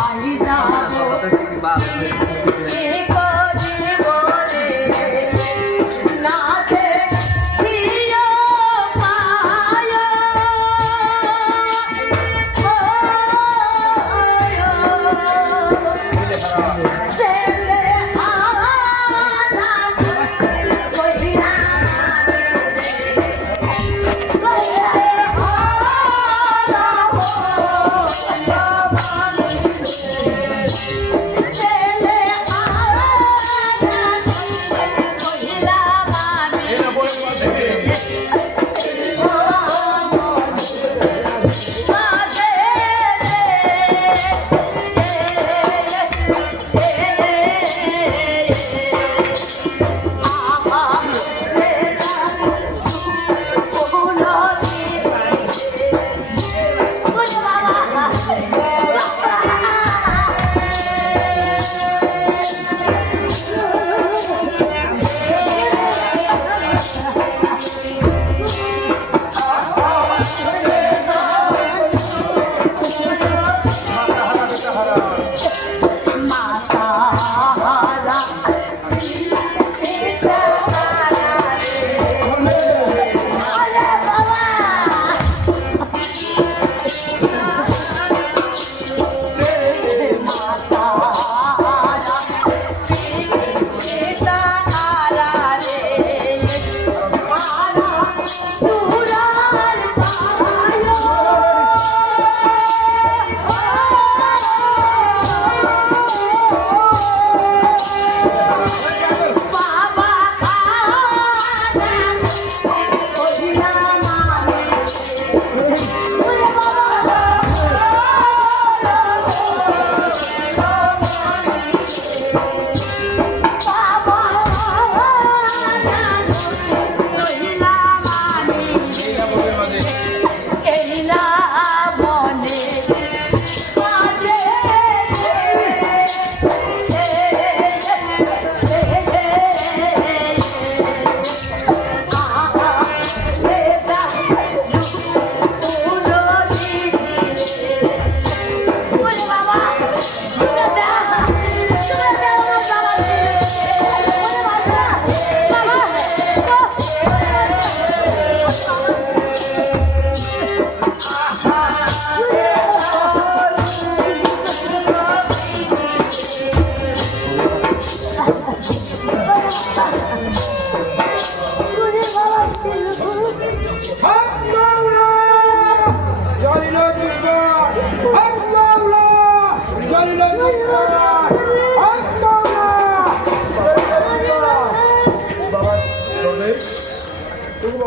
Ahida.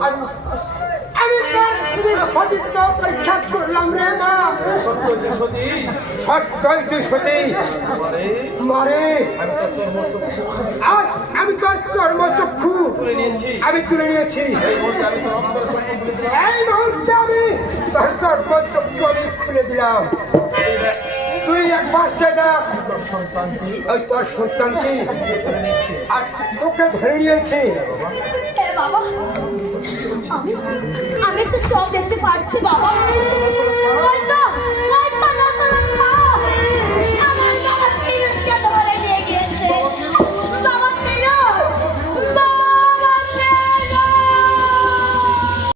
আমি- করলাম মারে আমি তোর সমস্ত আর আমি তুলে নিয়েছি আমি তোর তোর চর্মচক্ষু। আমি খুলে দিলাম তোর সন্তানকে ওই তোর সন্তানটি আর তোকে ধরে নিয়েছে বাবা আমি আমি তো সব দেখতে পারছি বাবা।